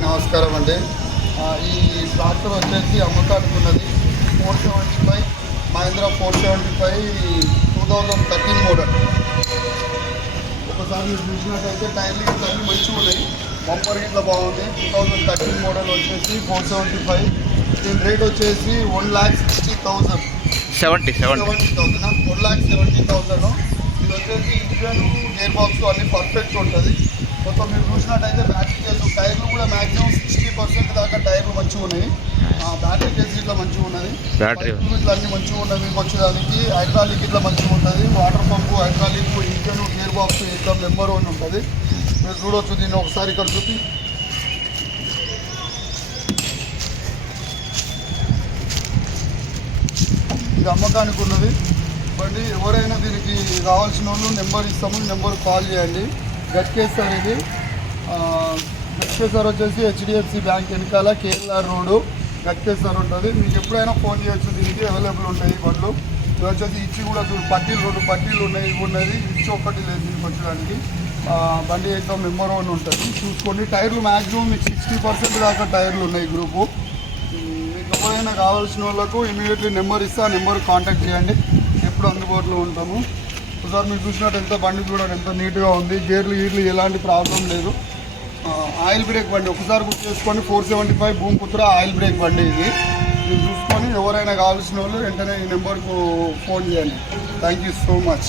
నమస్కారం అండి. ఈ ట్రాక్టర్ వచ్చేసి అమ్మకానికి ఉన్నది 475 మహేంద్ర 475 2013 మోడల్. ఒకసారి మీరు చూసినట్టయితే టైర్లు ఇట్లా అన్నీ మంచిగా ఉన్నాయి. బంపర్ ఇట్లా బాగుంది. 2013 మోడల్ వచ్చేసి 475. దీని రేట్ వచ్చేసి 1,60,000. 1,70,000. ఇది వచ్చేసి ఇంజన్ గేర్ బాక్స్ అన్ని పర్ఫెక్ట్ ఉంటుంది. మొత్తం మీరు చూసినట్టయితే బ్యాటరీ కేసు టైర్లు కూడా మ్యాక్సిమం 60% దాకా టైర్లు మంచిగా ఉన్నాయి. బ్యాటరీ కేసు ఇట్లా మంచిగా ఉన్నది. ఇట్లా అన్ని మంచిగా ఉన్నది. మీకు వచ్చేదానికి హైడ్రాలిక్ ఇట్లా మంచిగా ఉంటుంది. వాటర్ పంపు, హైడ్రాలిక్, ఇంజన్, గేర్ బాక్స్ ఇట్లా నెంబర్ 1 ఉంటుంది. మీరు చూడవచ్చు. దీన్ని ఒకసారి ఇక్కడ చూపి. ఇది అమ్మకానికి ఉన్నది బండి. ఎవరైనా దీనికి కావాల్సిన వాళ్ళు నెంబర్ ఇస్తాము, నెంబర్ కాల్ చేయండి. గట్కేశ్వర్ ఇది. గట్కేశ్వర్ వచ్చేసి HDFC బ్యాంక్ వెనకాల KLR రోడ్డు గట్కేశ్వర్ ఉంటుంది. మీకు ఎప్పుడైనా ఫోన్ చేయొచ్చు. దీనికి అవైలబుల్ ఉంటాయి బండ్లు. ఇది వచ్చేసి ఇచ్చి కూడా పట్టీలు 2 పట్టీలు ఉన్నాయి. ఇవి ఉన్నది ఇచ్చి ఒక్కటి లేదు దీనికి వచ్చడానికి. బండి అయితే నెంబర్ 1 ఉంటుంది. చూసుకోండి. టైర్లు మ్యాక్సిమం మీకు 60% దాకా టైర్లు ఉన్నాయి గ్రూపు. మీకు ఎవరైనా కావాల్సిన వాళ్ళకు ఇమీడియట్లీ నెంబర్ ఇస్తే ఆ నెంబర్ కాంటాక్ట్ చేయండి. ఎప్పుడు అందుబాటులో ఉంటాము. ఒకసారి మీరు చూసినట్టు ఎంత బండి చూడండి ఎంత నీట్గా ఉంది. గేర్లు ఎలాంటి ప్రాబ్లం లేదు. ఆయిల్ బ్రేక్ బండి ఒకసారి బుక్ చేసుకోండి. 475 భూమిపుత్ర ఆయిల్ బ్రేక్ బండి ఇది. మీరు చూసుకొని ఎవరైనా కావాల్సిన వాళ్ళు వెంటనే ఈ నెంబర్కు ఫోన్ చేయండి. Thank you so much.